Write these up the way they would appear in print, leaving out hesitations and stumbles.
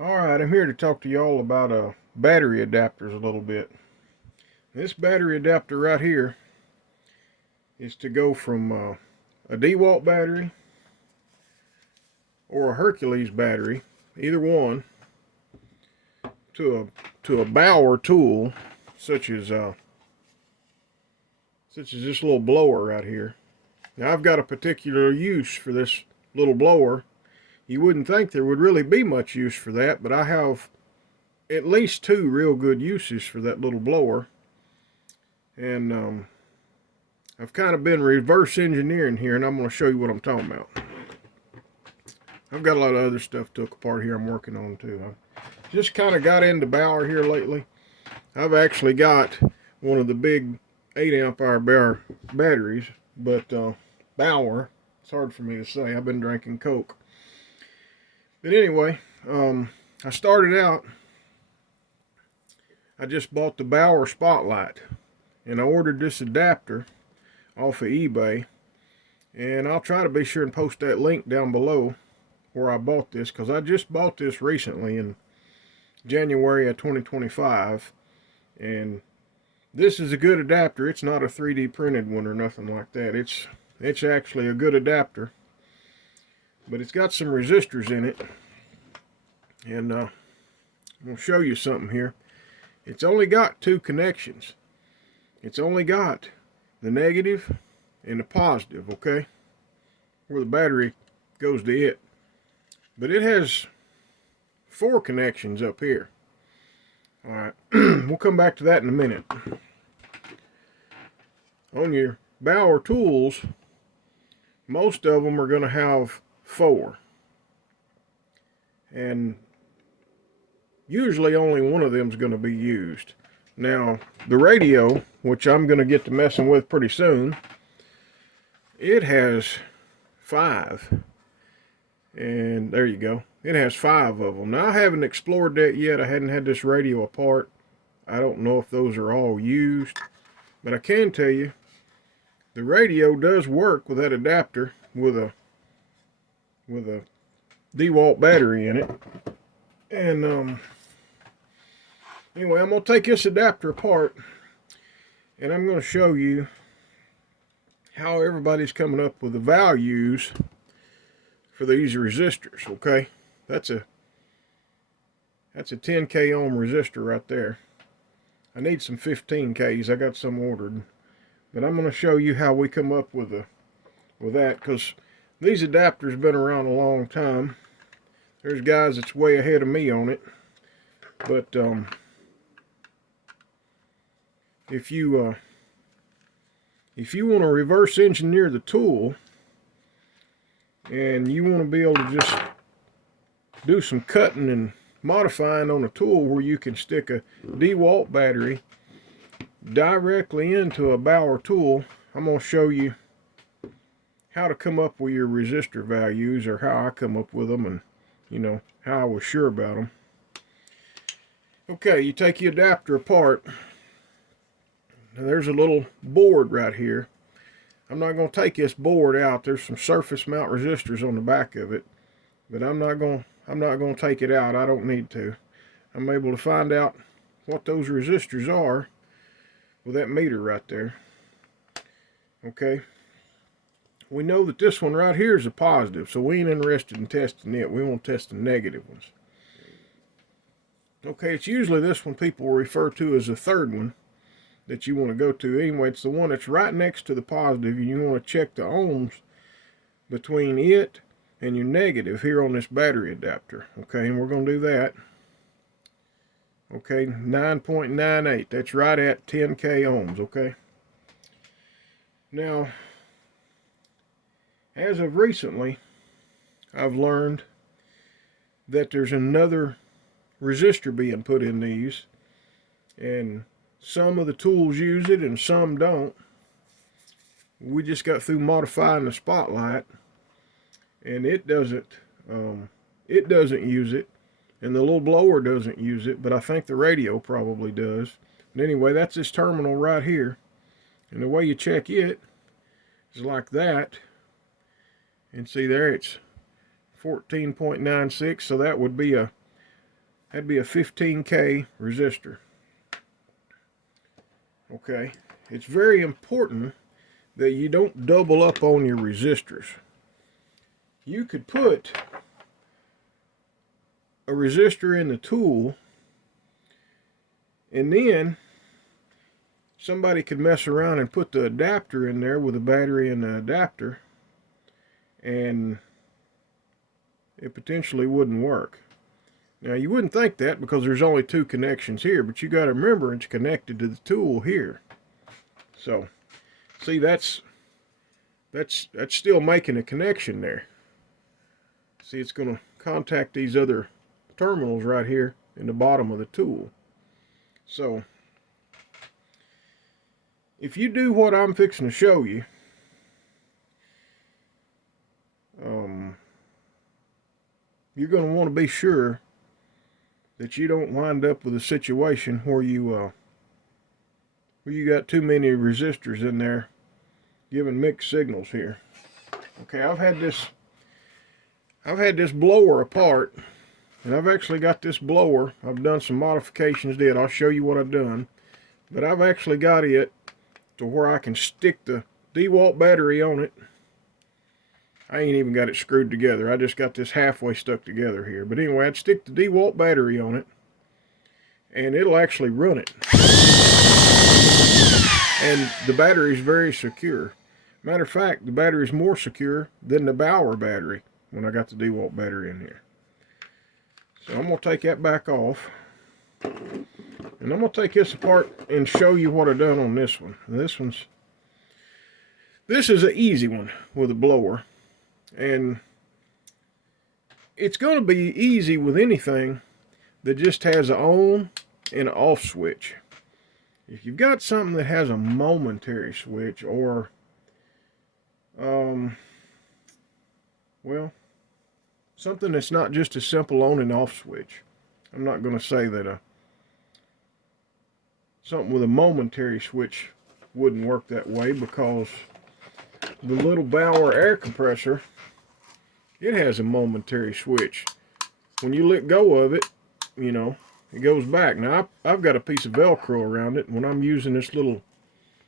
Alright, I'm here to talk to y'all about battery adapters a little bit. This battery adapter right here is to go from a dewalt battery or a Hercules battery, either one, to a bauer tool such as this little blower right here. Now I've got a particular use for this little blower. You wouldn't think there would really be much use for that, but I have at least two real good uses for that little blower. And I've kind of been reverse engineering here, and I'm going to show you what I'm talking about. I've got a lot of other stuff took apart here I'm working on too. I just kind of got into Bauer here lately. I've actually got one of the big 8 amp hour Bauer batteries, but Bauer, it's hard for me to say. I've been drinking Coke. But anyway, I started out, I just bought the Bauer Spotlight, and I ordered this adapter off of eBay, and I'll try to be sure and post that link down below where I bought this, because I just bought this recently in January of 2025, and this is a good adapter. It's not a 3D printed one or nothing like that. It's actually a good adapter, but it's got some resistors in it, and I'm going to show you something here. It's only got two connections. It's only got the negative and the positive, okay, where the battery goes to it. But it has 4 connections up here. Alright, we'll come back to that in a minute. On your Bauer tools, most of them are going to have 4. And usually only one of them is going to be used. Now, the radio, which I'm going to get to messing with pretty soon, it has 5. And there you go. It has 5 of them. Now, I haven't explored that yet. I hadn't had this radio apart. I don't know if those are all used. But I can tell you, the radio does work with that adapter with a dewalt battery in it. And anyway, I'm going to take this adapter apart, and I'm going to show you how everybody's coming up with the values for these resistors, okay? That's a 10K ohm resistor right there. I need some 15Ks. I got some ordered. But I'm going to show you how we come up with that, because these adapters have been around a long time. There's guys that's way ahead of me on it. But if you want to reverse engineer the tool, and you want to be able to just do some cutting and modifying on a tool where you can stick a dewalt battery directly into a Bauer tool, I'm going to show you how to come up with your resistor values, or how I come up with them, and you know how I was sure about them. Okay, you take your adapter apart. Now there's a little board right here. I'm not going to take this board out. There's some surface mount resistors on the back of it, but I'm not going to take it out. I don't need to. I'm able to find out what those resistors are with that meter right there. Okay. We know that this one right here is a positive, so we ain't interested in testing it. We want to test the negative ones. Okay, it's usually this one people will refer to as the third one that you want to go to. Anyway, it's the one that's right next to the positive, and you want to check the ohms between it and your negative here on this battery adapter. Okay, and we're going to do that. Okay, 9.98. That's right at 10K ohms, okay? Now, as of recently, I've learned that there's another resistor being put in these, and some of the tools use it and some don't. We just got through modifying the Spotlight, and it doesn't use it, and the little blower doesn't use it, but I think the radio probably does. But anyway, that's this terminal right here, and the way you check it is like that. And see there, it's 14.96, so that would be a That'd be a 15K resistor. Okay, it's very important that you don't double up on your resistors. You could put a resistor in the tool, and then somebody could mess around and put the adapter in there with a battery and an adapter, and it potentially wouldn't work. Now, you wouldn't think that because there's only two connections here, but you got to remember it's connected to the tool here. So, see, that's still making a connection there. See, it's going to contact these other terminals right here in the bottom of the tool. So, if you do what I'm fixing to show you, you're going to want to be sure that you don't wind up with a situation where you got too many resistors in there giving mixed signals here. Okay, I've had this blower apart, and I've actually got this blower. I've done some modifications to it. I'll show you what I've done, but I've actually got it to where I can stick the dewalt battery on it. I ain't even got it screwed together. I just got this halfway stuck together here. But anyway, I'd stick the dewalt battery on it, and it'll actually run it. And the battery is very secure. Matter of fact, the battery is more secure than the Bauer battery when I got the dewalt battery in here. So I'm going to take that back off. And I'm going to take this apart and show you what I've done on this one. This is an easy one with a blower. And it's going to be easy with anything that just has an on and an off switch. If you've got something that has a momentary switch, or well, something that's not just a simple on and off switch. I'm not going to say that something with a momentary switch wouldn't work that way, because the little Bauer air compressor, it has a momentary switch. When you let go of it, you know, it goes back. Now, I've got a piece of Velcro around it. When I'm using this little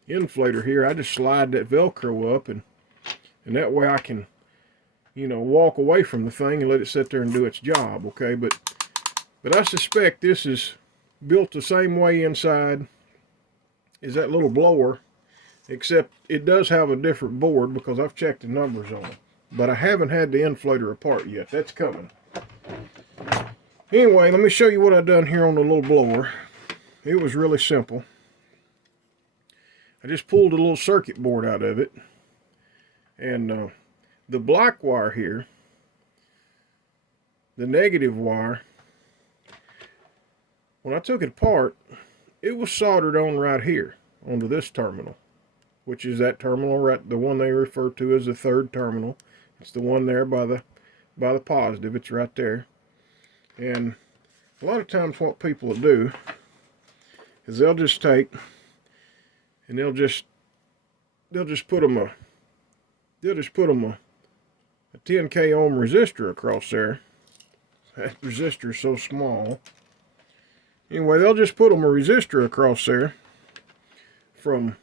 inflator here, I just slide that Velcro up, and that way I can, you know, walk away from the thing and let it sit there and do its job, okay? But I suspect this is built the same way inside as that little blower, except it does have a different board because I've checked the numbers on it. But I haven't had the inflator apart yet. That's coming. Anyway, let me show you what I've done here on the little blower. It was really simple. I just pulled a little circuit board out of it. And the black wire here, the negative wire, when I took it apart, it was soldered on right here onto this terminal, which is that terminal, right, the one they refer to as the third terminal. It's the one there by the positive. It's right there. And a lot of times what people will do is they'll just take and they'll just put them a 10K ohm resistor across there. That resistor is so small. Anyway, they'll just put them a resistor across there from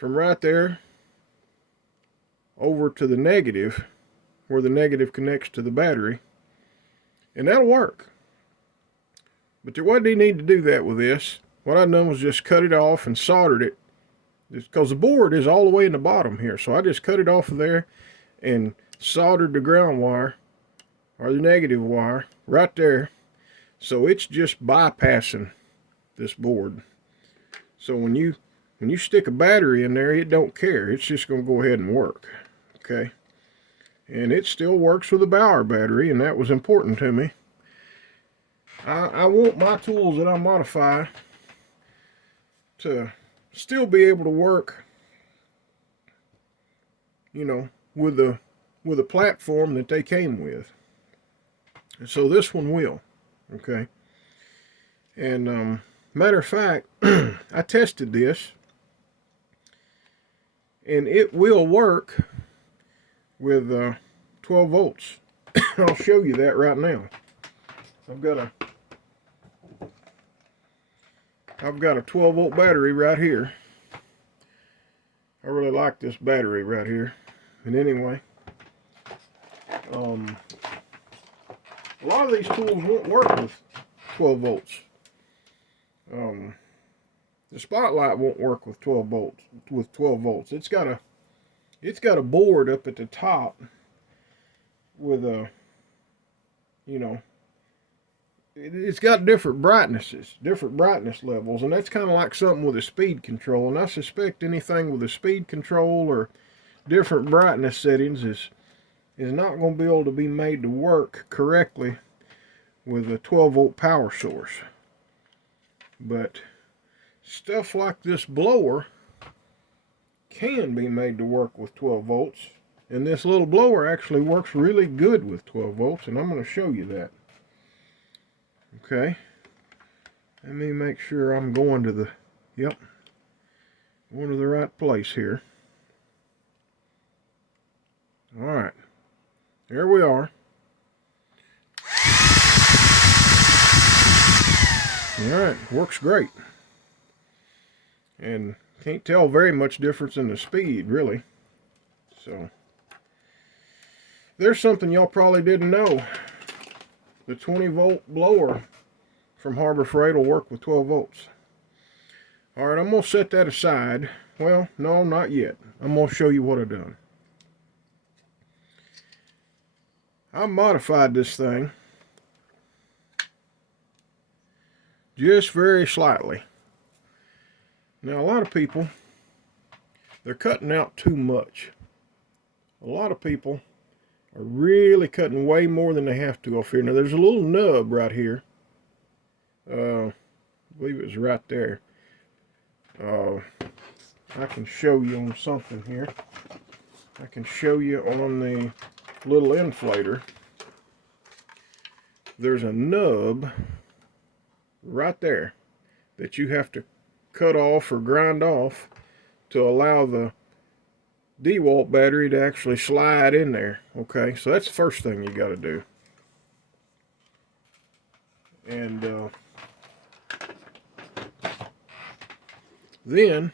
right there over to the negative, where the negative connects to the battery, and that'll work. But there wasn't any need to do that with this. What I done was just cut it off and soldered it, because the board is all the way in the bottom here. So I just cut it off of there and soldered the ground wire, or the negative wire, right there. So it's just bypassing this board. So when you stick a battery in there, it don't care. It's just going to go ahead and work. Okay. And it still works with a Bauer battery, and that was important to me. I want my tools that I modify to still be able to work, you know, with a platform that they came with. And so this one will. Okay. And matter of fact, I tested this, and it will work with 12 volts. I'll show you that right now. I've got a 12 volt battery right here. I really like this battery right here. And anyway, a lot of these tools won't work with 12 volts. The spotlight won't work with 12 volts. It's got a board up at the top with a, you know, it's got different brightness levels, and that's kind of like something with a speed control. And I suspect anything with a speed control or different brightness settings is not going to be able to be made to work correctly with a 12 volt power source. But stuff like this blower can be made to work with 12 volts, and this little blower actually works really good with 12 volts, and I'm going to show you that. Okay, let me make sure I'm going to the right place here. Alright, there we are. Alright, works great. And can't tell very much difference in the speed, really. So, there's something y'all probably didn't know. The 20 volt blower from Harbor Freight will work with 12 volts. Alright, I'm going to set that aside. Well, no, not yet. I'm going to show you what I've done. I modified this thing just very slightly. Now, a lot of people, they're cutting out too much. A lot of people are really cutting way more than they have to off here. Now, there's a little nub right here. I believe it was right there. I can show you on something here. I can show you on the little inflator. There's a nub right there that you have to cut off or grind off to allow the dewalt battery to actually slide in there. Okay, so that's the first thing you got to do. And then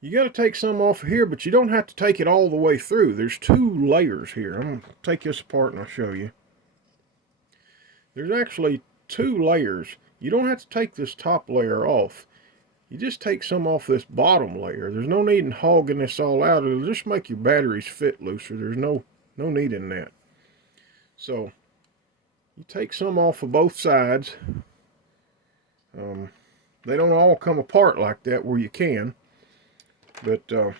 you got to take some off of here, but you don't have to take it all the way through. There's two layers here. I'm going to take this apart and I'll show you. There's actually two layers. You don't have to take this top layer off. You just take some off this bottom layer. There's no need in hogging this all out. It'll just make your batteries fit looser. There's no need in that. So you take some off of both sides. They don't all come apart like that where you can. But you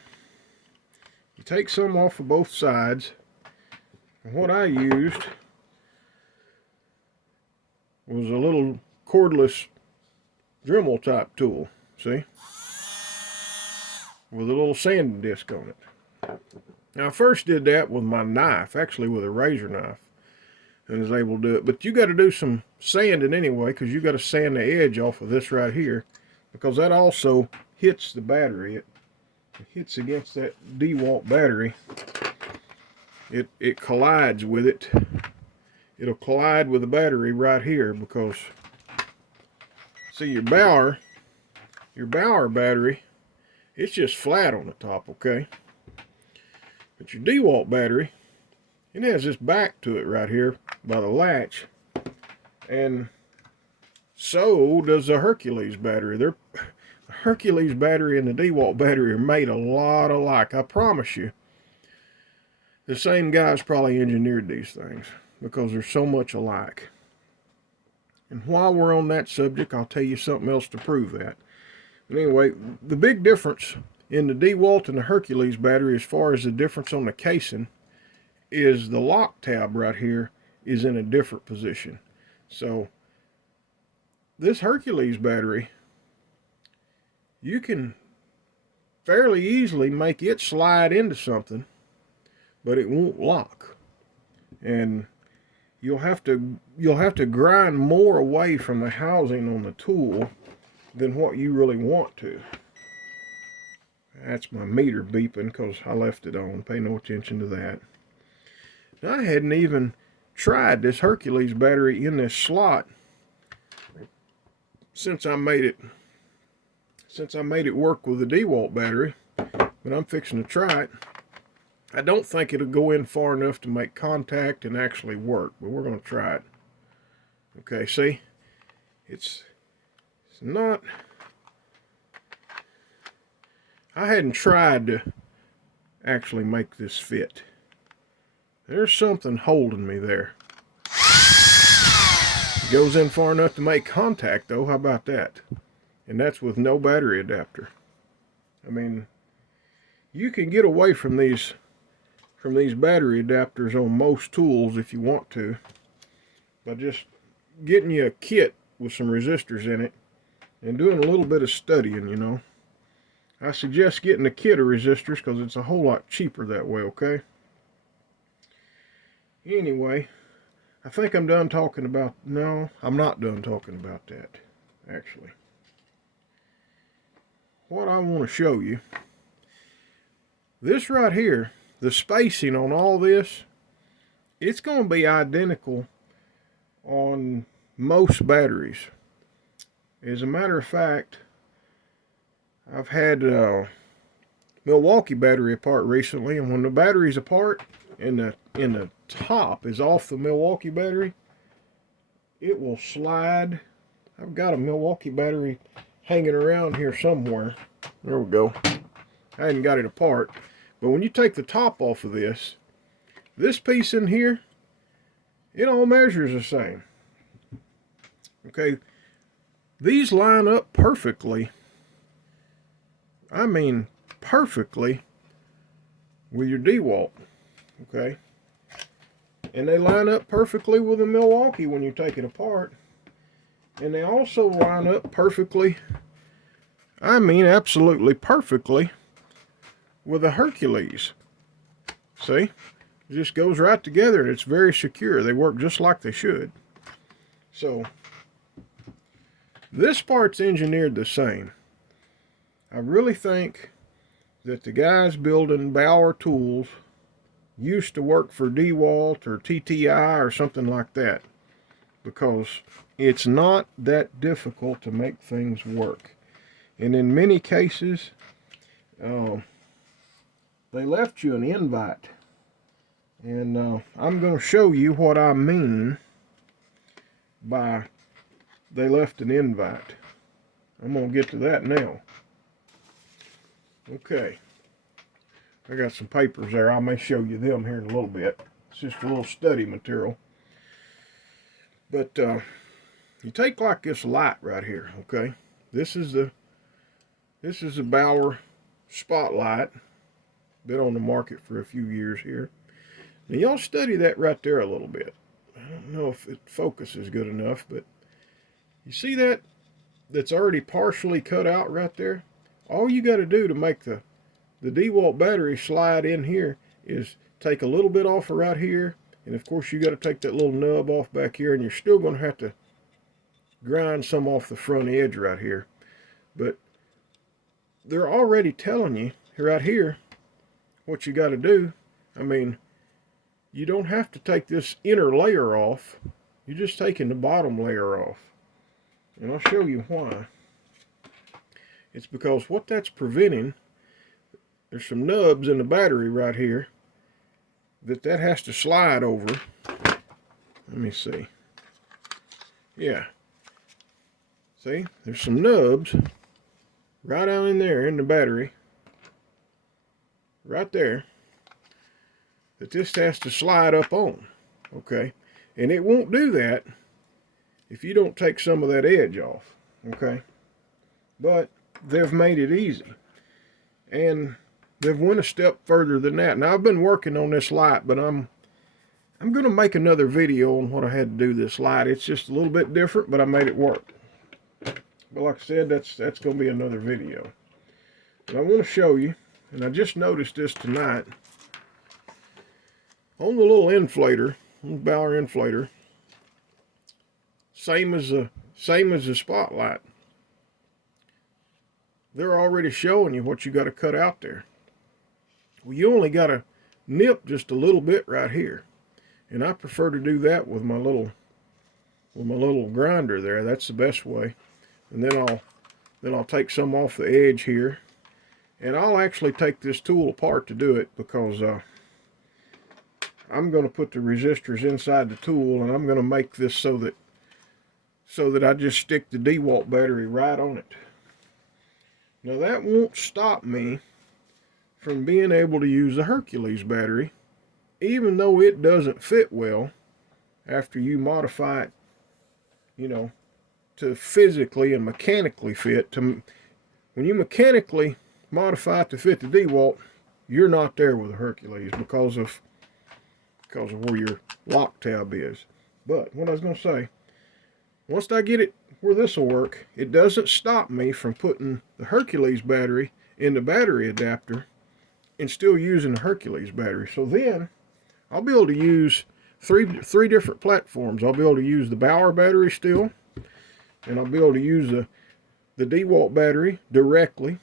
take some off of both sides. And what I used was a little cordless Dremel type tool, see, with a little sanding disc on it. Now I first did that with my knife, actually with a razor knife, and was able to do it. But you got to do some sanding anyway, because you got to sand the edge off of this right here, because that also hits the battery. It hits against that dewalt battery. It collides with it. It'll collide with the battery right here, because see, your bauer battery, it's just flat on the top, okay? But your dewalt battery, it has this back to it right here by the latch, and so does the Hercules battery. The Hercules battery and the dewalt battery are made a lot alike. I promise you, the same guys probably engineered these things, because they're so much alike. And while we're on that subject, I'll tell you something else to prove that. But anyway, the big difference in the dewalt and the Hercules battery, as far as the difference on the casing, is the lock tab right here is in a different position. So this Hercules battery, you can fairly easily make it slide into something, but it won't lock. And you'll have to grind more away from the housing on the tool than what you really want to. That's my meter beeping because I left it on. Pay no attention to that. Now, I hadn't even tried this Hercules battery in this slot since I made it work with the dewalt battery, but I'm fixing to try it. I don't think it'll go in far enough to make contact and actually work, but we're going to try it. Okay, see? It's not... I hadn't tried to actually make this fit. There's something holding me there. It goes in far enough to make contact, though. How about that? And that's with no battery adapter. I mean, you can get away from these battery adapters on most tools if you want to, by just getting you a kit with some resistors in it and doing a little bit of studying, you know. I suggest getting a kit of resistors because it's a whole lot cheaper that way, okay? Anyway, I think I'm done talking about... No, I'm not done talking about that, actually. What I want to show you, this right here, the spacing on all this, it's going to be identical on most batteries. As a matter of fact, I've had Milwaukee battery apart recently, and when the battery's apart and the top is off the Milwaukee battery, it will slide. I've got a Milwaukee battery hanging around here somewhere. There we go. I hadn't got it apart, but when you take the top off of this piece in here, it all measures the same. Okay, these line up perfectly. I mean, perfectly with your dewalt, okay? And they line up perfectly with the Milwaukee when you take it apart. And they also line up perfectly, I mean absolutely perfectly, with a Hercules. See? It just goes right together and it's very secure. They work just like they should. So, this part's engineered the same. I really think that the guys building Bauer tools used to work for dewalt or TTI or something like that, because it's not that difficult to make things work. And in many cases, they left you an invite. And I'm going to show you what I mean by they left an invite. I'm going to get to that now. Okay, I got some papers there. I may show you them here in a little bit. It's just a little study material. But you take like this light right here, okay? This is the Bauer spotlight. Been on the market for a few years here. Now y'all study that right there a little bit. I don't know if it focuses good enough, but you see that that's already partially cut out right there? All you got to do to make the dewalt battery slide in here is take a little bit off of right here, and of course you got to take that little nub off back here, and you're still going to have to grind some off the front edge right here. But they're already telling you right here what you got to do. I mean, you don't have to take this inner layer off. You're just taking the bottom layer off. And I'll show you why. It's because what that's preventing, there's some nubs in the battery right here that has to slide over. Let me see. Yeah. See, there's some nubs right down in there in the battery, right there, that this has to slide up on. Okay, and it won't do that if you don't take some of that edge off. Okay, but they've made it easy, and they've went a step further than that. Now I've been working on this light, but I'm going to make another video on what I had to do this light. It's just a little bit different, but I made it work. But like I said, that's going to be another video. But I want to show you, and I just noticed this tonight, on the little inflator, little Bauer inflator, same as the spotlight. They're already showing you what you got to cut out there. Well, you only got to nip just a little bit right here. And I prefer to do that with my little grinder there. That's the best way. And then I'll take some off the edge here. And I'll actually take this tool apart to do it, because I'm going to put the resistors inside the tool, and I'm going to make this so that I just stick the dewalt battery right on it. Now that won't stop me from being able to use the Hercules battery, even though it doesn't fit well after you modify it, you know, to physically and mechanically fit. When you mechanically modify it to fit the dewalt, you're not there with the Hercules because of where your lock tab is. But what I was going to say, once I get it where this will work, it doesn't stop me from putting the Hercules battery in the battery adapter and still using the Hercules battery. So then I'll be able to use three different platforms. I'll be able to use the Bauer battery still, and I'll be able to use the dewalt battery directly,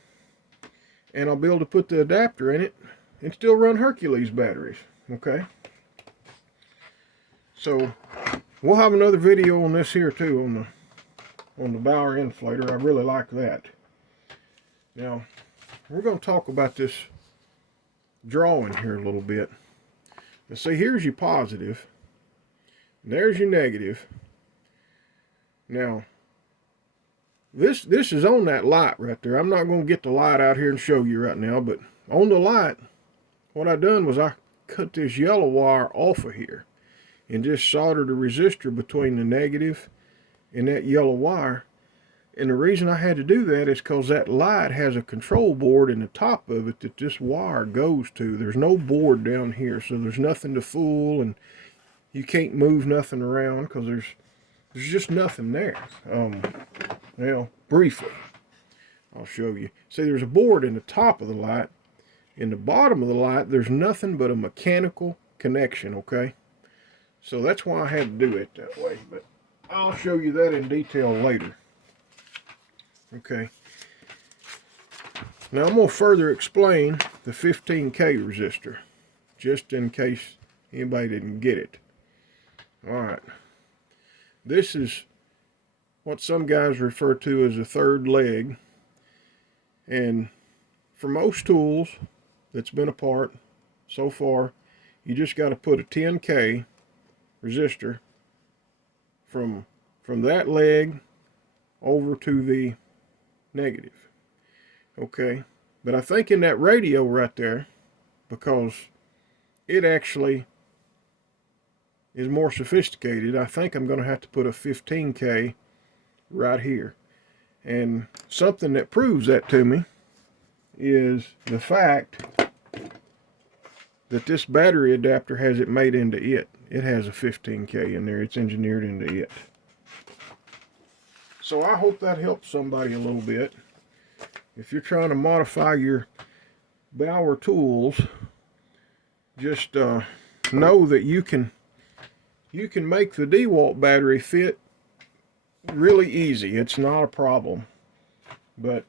and I'll be able to put the adapter in it and still run Hercules batteries. Okay, so we'll have another video on this here too, on the Bauer inflator. I really like that. Now we're going to talk about this drawing here a little bit. And see, here's your positive, and there's your negative. Now this is on that light right there. I'm not going to get the light out here and show you right now, but on the light, what I done was I cut this yellow wire off of here and just soldered a resistor between the negative and that yellow wire. And the reason I had to do that is because that light has a control board in the top of it that this wire goes to. There's no board down here, so there's nothing to fool, and you can't move nothing around because there's just nothing there. Well, briefly, I'll show you. See, there's a board in the top of the light. In the bottom of the light, there's nothing but a mechanical connection, okay? So that's why I had to do it that way, but I'll show you that in detail later. Okay. Now I'm going to further explain the 15K resistor, just in case anybody didn't get it. Alright. This is what some guys refer to as a third leg. And for most tools that's been apart so far, you just got to put a 10K resistor from that leg over to the negative. Okay, but I think in that radio right there, because it actually is more sophisticated, I think I'm going to have to put a 15K right here. And something that proves that to me is the fact that this battery adapter has it made into it. It has a 15K in there. It's engineered into it. So I hope that helps somebody a little bit. If you're trying to modify your Bauer tools, just know that you can make the dewalt battery fit really easy. It's not a problem. But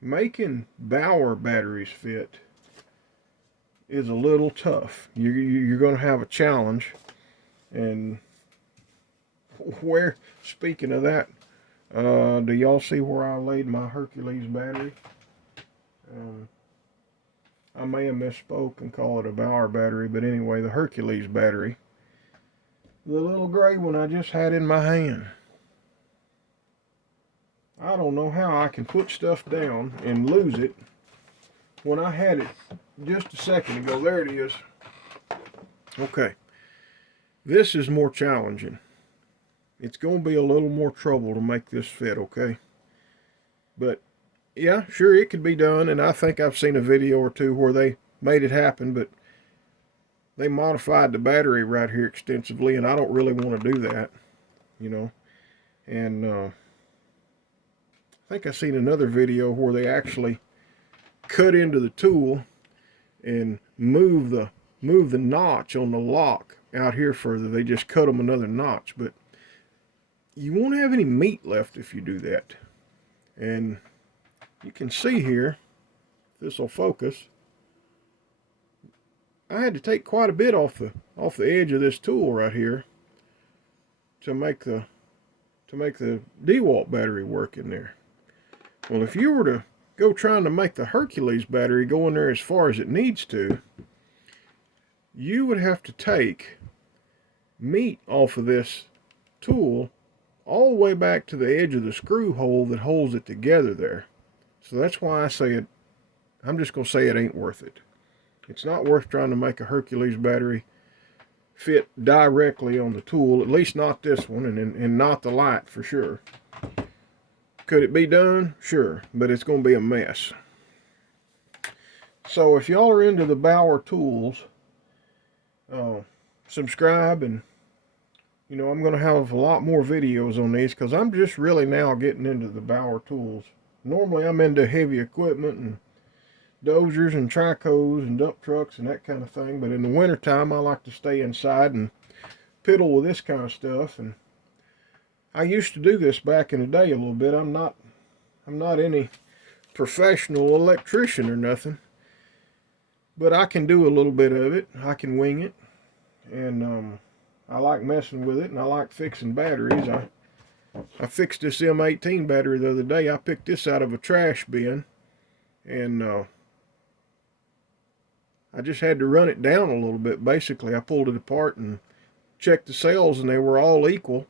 making Bauer batteries fit is a little tough. You're going to have a challenge. And speaking of that, do y'all see where I laid my Hercules battery? I may have misspoke and call it a Bauer battery, but anyway, the Hercules battery, the little gray one I just had in my hand. I don't know how I can put stuff down and lose it when I had it just a second ago. There it is. Okay, this is more challenging. It's going to be a little more trouble to make this fit, okay? But yeah, sure, it could be done, and I think I've seen a video or two where they made it happen, but they modified the battery right here extensively, and I don't really want to do that, you know. And I think I've seen another video where they actually cut into the tool and move the notch on the lock out here further. They just cut them another notch, but you won't have any meat left if you do that. And you can see here, this will focus, I had to take quite a bit off the edge of this tool right here to make the dewalt battery work in there. Well, if you were to go trying to make the Hercules battery go in there as far as it needs to, you would have to take meat off of this tool all the way back to the edge of the screw hole that holds it together there. So that's why I say it, I'm just going to say it ain't worth it. It's not worth trying to make a Hercules battery fit directly on the tool, at least not this one, and not the light for sure. Could it be done? Sure, but it's going to be a mess. So if y'all are into the Bauer tools, subscribe, and I'm going to have a lot more videos on these because I'm just really now getting into the Bauer tools. Normally I'm into heavy equipment and dozers and tracos and dump trucks and that kind of thing, but in the wintertime I like to stay inside and piddle with this kind of stuff. And I used to do this back in the day a little bit. I'm not any professional electrician or nothing, but I can do a little bit of it. I can wing it, and I like messing with it, and I like fixing batteries. I fixed this M18 battery the other day. I picked this out of a trash bin, and I just had to run it down a little bit. Basically, I pulled it apart and checked the cells, and they were all equal.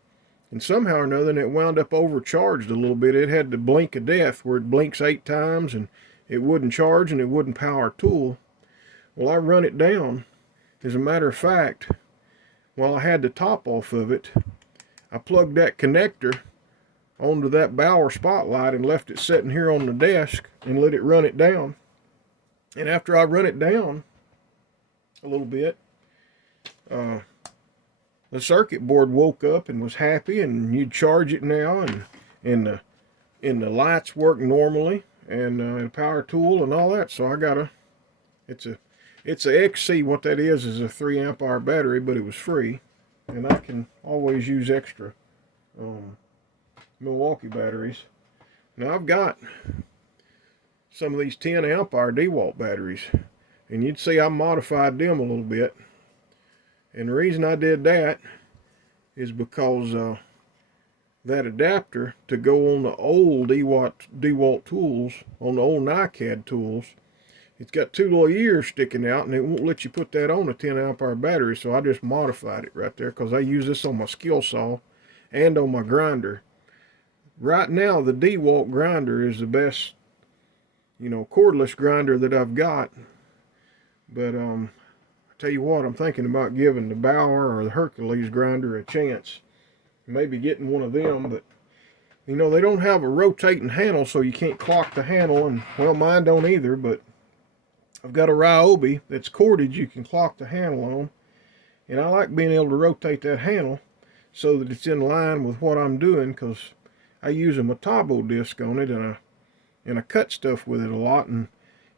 And somehow or another, it wound up overcharged a little bit. It had the blink of death, where it blinks 8 times, and it wouldn't charge, and it wouldn't power a tool. Well, I run it down. As a matter of fact, while I had the top off of it, I plugged that connector onto that Bauer spotlight and left it sitting here on the desk and let it run it down. And after I run it down a little bit, the circuit board woke up and was happy, and you'd charge it now, and the lights work normally, and the power tool and all that. So I got it's a XC. What that is a 3 amp hour battery, but it was free, and I can always use extra Milwaukee batteries. Now I've got some of these 10 amp hour dewalt batteries, and you'd see I modified them a little bit. And the reason I did that is because that adapter to go on the old dewalt tools, on the old NiCad tools, it's got 2 little ears sticking out, and it won't let you put that on a 10 amp hour battery. So I just modified it right there, because I use this on my skill saw and on my grinder. Right now, the dewalt grinder is the best, cordless grinder that I've got. But I tell you what, I'm thinking about giving the Bauer or the Hercules grinder a chance. Maybe getting one of them, but they don't have a rotating handle, so you can't clock the handle, and well, mine don't either. But I've got a Ryobi that's corded you can clock the handle on, and I like being able to rotate that handle so that it's in line with what I'm doing, because I use a Metabo disc on it, and I cut stuff with it a lot. And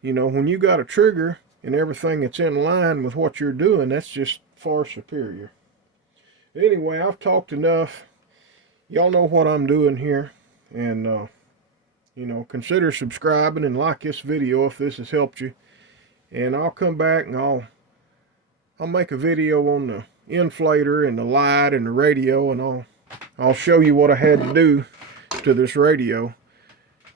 when you got a trigger and everything that's in line with what you're doing, that's just far superior. Anyway, I've talked enough. Y'all know what I'm doing here, and consider subscribing and like this video if this has helped you. And I'll come back and I'll make a video on the inflator and the light and the radio, and I'll show you what I had to do to this radio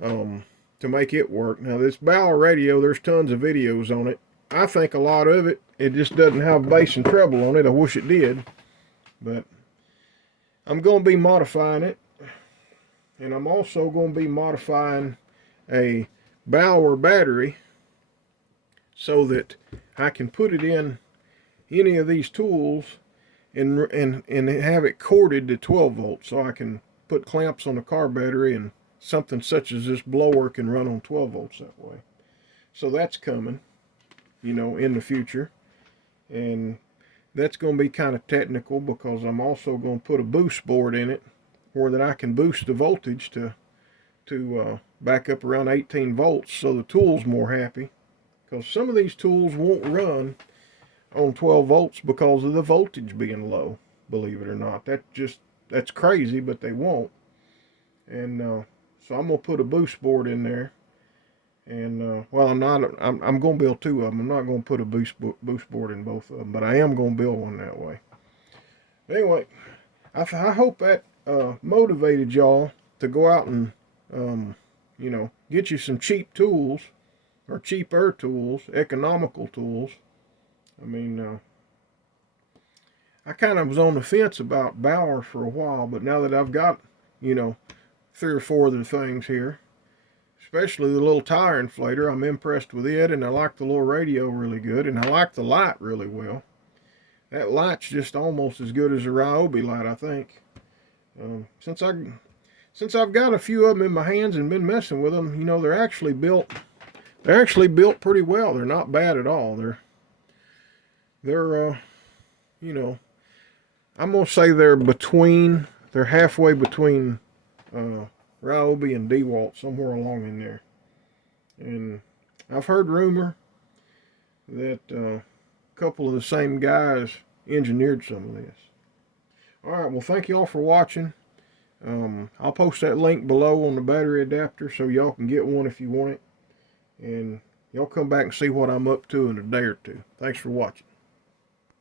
to make it work. Now, this Bauer radio, there's tons of videos on it. I think a lot of it just doesn't have bass and treble on it. I wish it did, but I'm going to be modifying it, and I'm also going to be modifying a Bauer battery so that I can put it in any of these tools and have it corded to 12 volts, so I can put clamps on the car battery, and something such as this blower can run on 12 volts that way. So that's coming, in the future, and that's going to be kind of technical, because I'm also going to put a boost board in it where that I can boost the voltage to back up around 18 volts, so the tool's more happy, because some of these tools won't run on 12 volts because of the voltage being low, believe it or not. That's crazy, but they won't. And so I'm going to put a boost board in there, And well, I'm going to build two of them. I'm not going to put a boost board in both of them, but I am going to build one that way. Anyway, I hope that motivated y'all to go out and get you some cheap tools, or cheaper tools, economical tools. I mean, I kind of was on the fence about Bauer for a while, but now that I've got, 3 or 4 of the things here, especially the little tire inflator, I'm impressed with it, and I like the little radio really good, and I like the light really well. That light's just almost as good as a Ryobi light, I think. Since I've got a few of them in my hands and been messing with them, they're actually built. They're actually built pretty well. They're not bad at all. They're I'm gonna say they're halfway between Ryobi and dewalt, somewhere along in there. And I've heard rumor that a couple of the same guys engineered some of this. All right, well, thank you all for watching. I'll post that link below on the battery adapter so y'all can get one if you want it. And y'all come back and see what I'm up to in a day or two. Thanks for watching.